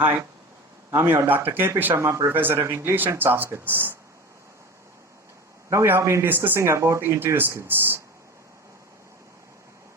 Hi, I'm your Dr. K.P. Sharma, Professor of English and Soft Skills. Now we have been discussing about interview skills.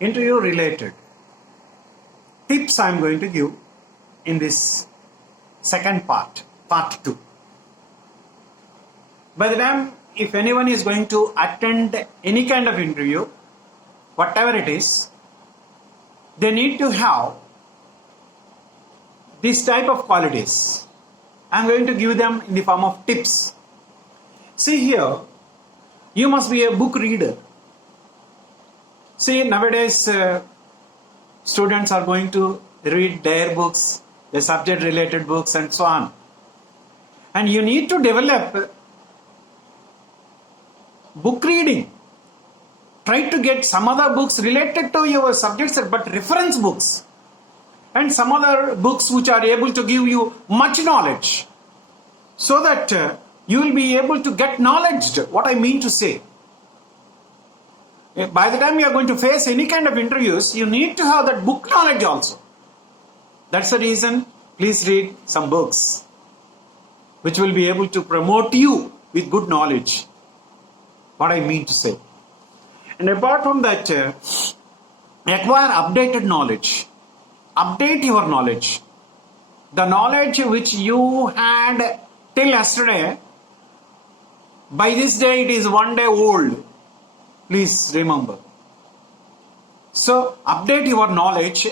Interview related tips I'm going to give in this second part 2. By the time, if anyone is going to attend any kind of interview, whatever it is, they need to have this type of qualities. I'm going to give them in the form of tips. See here, you must be a book reader. See, nowadays students are going to read their books, the subject related books and so on. And you need to develop book reading. Try to get some other books related to your subjects, but reference books. And some other books which are able to give you much knowledge, so that you will be able to get knowledge. What I mean to say, by the time you are going to face any kind of interviews, you need to have that book knowledge also. That's the reason, please read some books which will be able to promote you with good knowledge. What I mean to say. And apart from that, acquire updated knowledge. Update your knowledge. The knowledge which you had till yesterday, by this day it is one day old. Please remember. So update your knowledge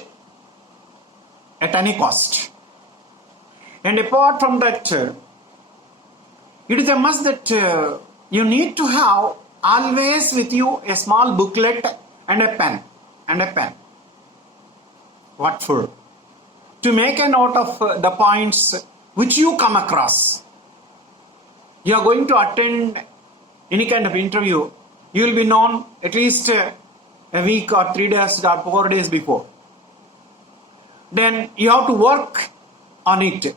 at any cost. And apart from that, it is a must that you need to have always with you a small booklet and a pen. What for? To make a note of the points which you come across. You are going to attend any kind of interview, you will be known at least a week or 3 days or 4 days before. Then you have to work on it,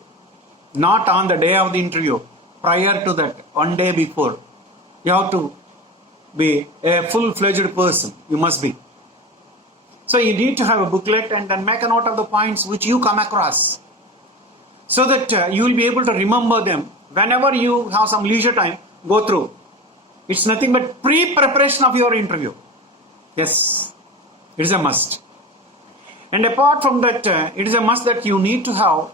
not on the day of the interview. Prior to that, 1 day before, you have to be a full-fledged person. You must be. So you need to have a booklet and then make a note of the points which you come across, so that you will be able to remember them whenever you have some leisure time. Go through. It's nothing but pre-preparation of your interview. Yes, it is a must. And apart from that, it is a must that you need to have,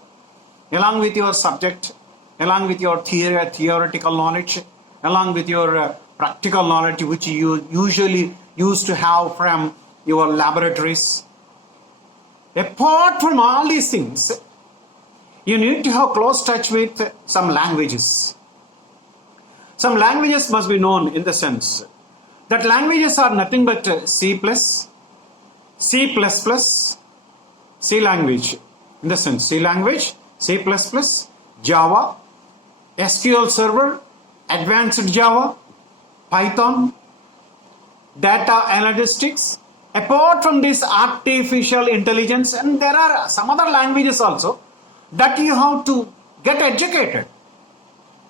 along with your subject, along with your theoretical knowledge, along with your practical knowledge which you usually used to have from your laboratories. Apart from all these things, you need to have close touch with some languages. Some languages must be known in the sense that languages are nothing but C++, C language, in the sense C language, C++, Java, SQL Server, Advanced Java, Python, data analytics. Apart from this, artificial intelligence, and there are some other languages also that you have to get educated.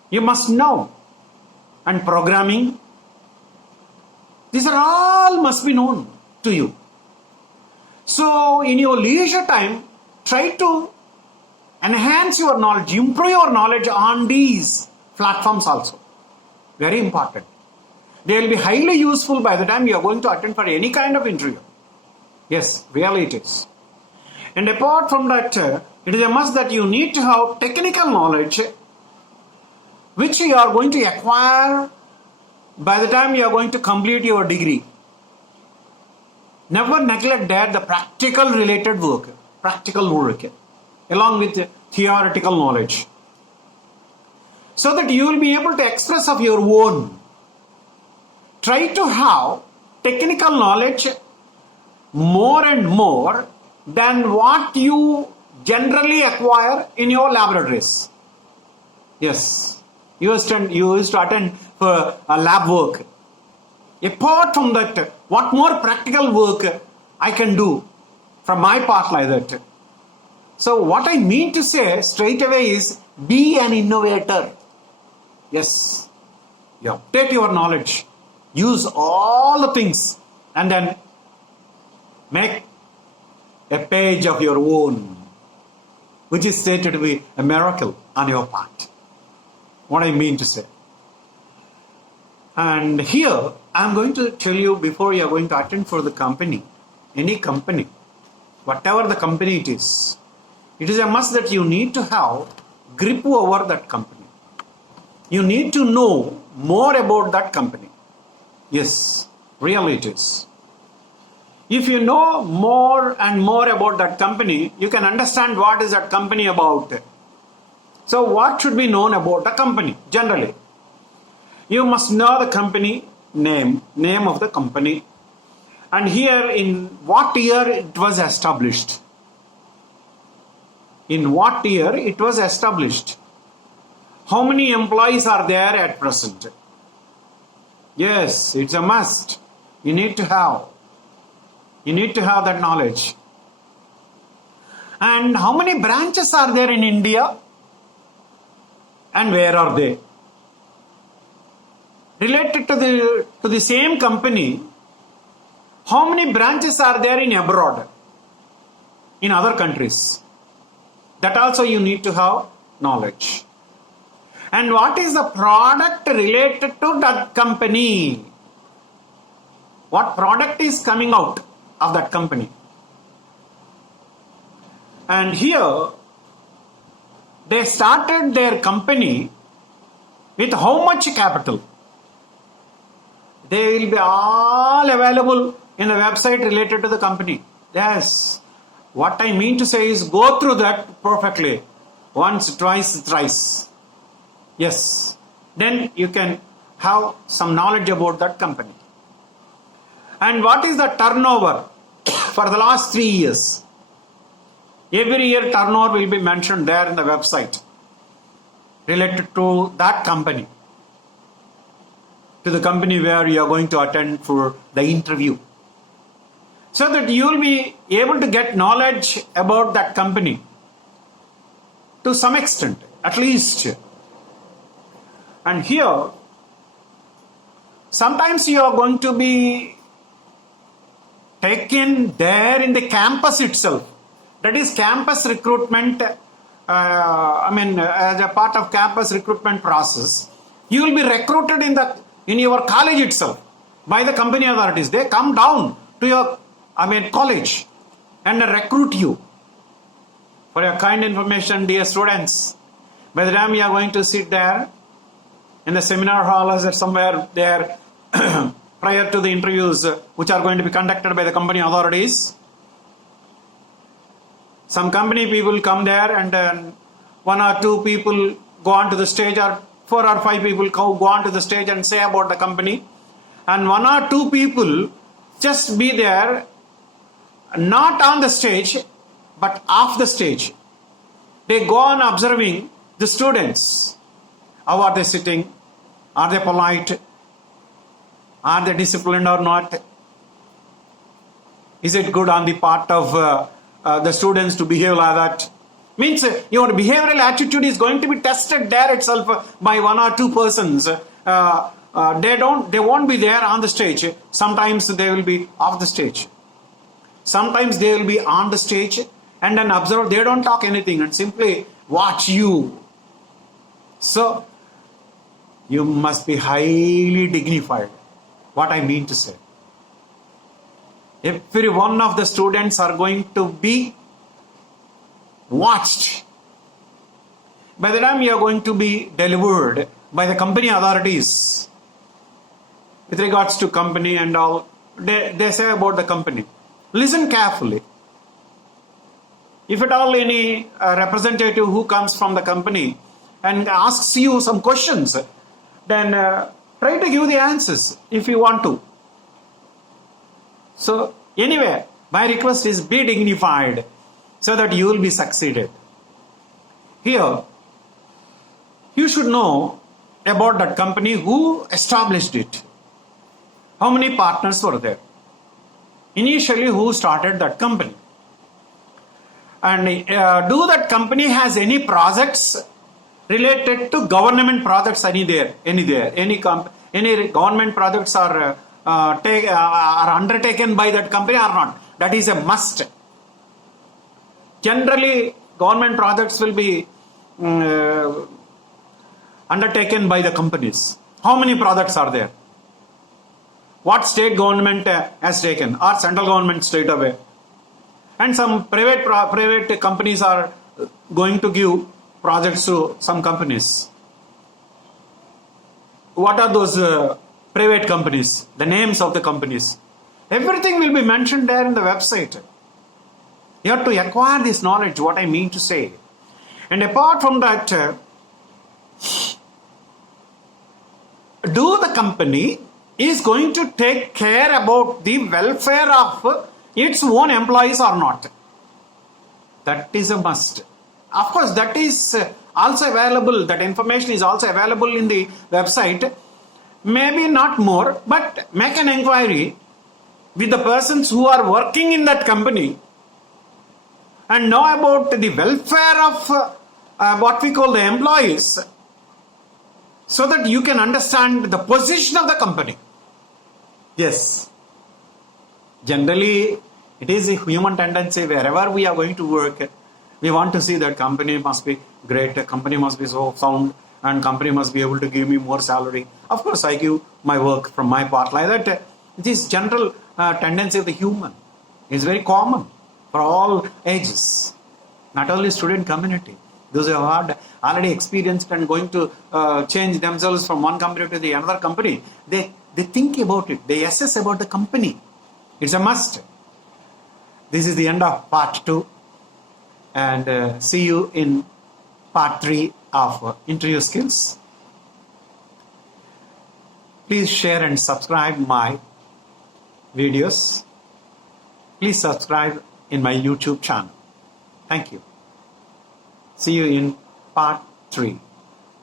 You must know. And programming. These are all must be known to you. So in your leisure time, try to enhance your knowledge, improve your knowledge on these platforms also. Very important. They will be highly useful by the time you are going to attend for any kind of interview. Yes, really it is. And apart from that, it is a must that you need to have technical knowledge which you are going to acquire by the time you are going to complete your degree. Never neglect that the practical related work, along with theoretical knowledge, so that you will be able to express of your own. Try to have technical knowledge more and more than what you generally acquire in your laboratories. Yes, you used to attend for a lab work. Apart from that, what more practical work I can do from my part like that. So what I mean to say straight away is, be an innovator. Yes, you update your knowledge. Use all the things and then make a page of your own. which is stated to be a miracle on your part. What I mean to say. And here, I'm going to tell you before you are going to attend for the company, any company, whatever the company it is a must that you need to have grip over that company. You need to know more about that company. Yes, really it is. If you know more and more about that company, you can understand what is that company about. So what should be known about the company generally? You must know the company name of the company, and here in what year it was established. In what year it was established. How many employees are there at present? Yes, it's a must. You need to have that knowledge. And how many branches are there in India? And where are they? Related to the same company, how many branches are there in abroad, in other countries? That also you need to have knowledge. And what is the product related to that company? What product is coming out of that company? And here, they started their company with how much capital? They will be all available in the website related to the company. Yes. What I mean to say is go through that perfectly. Once, twice, thrice. Yes. Then you can have some knowledge about that company. And what is the turnover for the last 3 years? Every year turnover will be mentioned there in the website related to that company, to the company where you are going to attend for the interview, so that you will be able to get knowledge about that company to some extent, at least. And here, sometimes you are going to be taken there in the campus itself. That is campus recruitment. As a part of campus recruitment process, you will be recruited in your college itself by the company authorities. They come down to your college and recruit you. For your kind information, dear students, by the time you are going to sit there in the seminar hall or somewhere there prior to the interviews which are going to be conducted by the company authorities, some company people come there and 1 or 2 people go onto the stage, or 4 or 5 people go onto the stage and say about the company, and 1 or 2 people just be there, not on the stage but off the stage. They go on observing the students. How are they sitting? Are they polite? Are they disciplined or not? Is it good on the part of the students to behave like that? Means your behavioral attitude is going to be tested there itself by 1 or 2 persons. They won't be there on the stage. Sometimes they will be off the stage. Sometimes they will be on the stage and then observe. They don't talk anything and simply watch you. So you must be highly dignified. What I mean to say, every one of the students are going to be watched. By the time you are going to be delivered by the company authorities with regards to company and all, they say about the company. Listen carefully. If at all any representative who comes from the company and asks you some questions, then try to give the answers if you want to. So anyway, my request is be dignified so that you will be succeeded. Here, you should know about that company, who established it. How many partners were there? Initially, who started that company? And do that company has any projects related to government projects? Any government projects are undertaken by that company or not? That is a must. Generally, government projects will be undertaken by the companies. How many projects are there? What state government has taken, or central government straight away? And some private companies are going to give projects to some companies. What are those private companies? The names of the companies. Everything will be mentioned there in the website. You have to acquire this knowledge, what I mean to say. And apart from that, do the company is going to take care about the welfare of its own employees or not? That is a must. Of course, that is also available, that information is also available in the website. Maybe not more, but make an inquiry with the persons who are working in that company and know about the welfare of what we call the employees, so that you can understand the position of the company. Yes. Generally, it is a human tendency wherever we are going to work, we want to see that company must be great, company must be so sound, and company must be able to give me more salary. Of course, I give my work from my part like that. This general tendency of the human is very common for all ages, not only student community. Those who have already experienced and going to change themselves from one company to the another company, they think about it, they assess about the company. It's a must. This is the end of part 2, and see you in part 3 of interview skills. Please share and subscribe my videos. Please subscribe in my YouTube channel. Thank you. See you in part 3.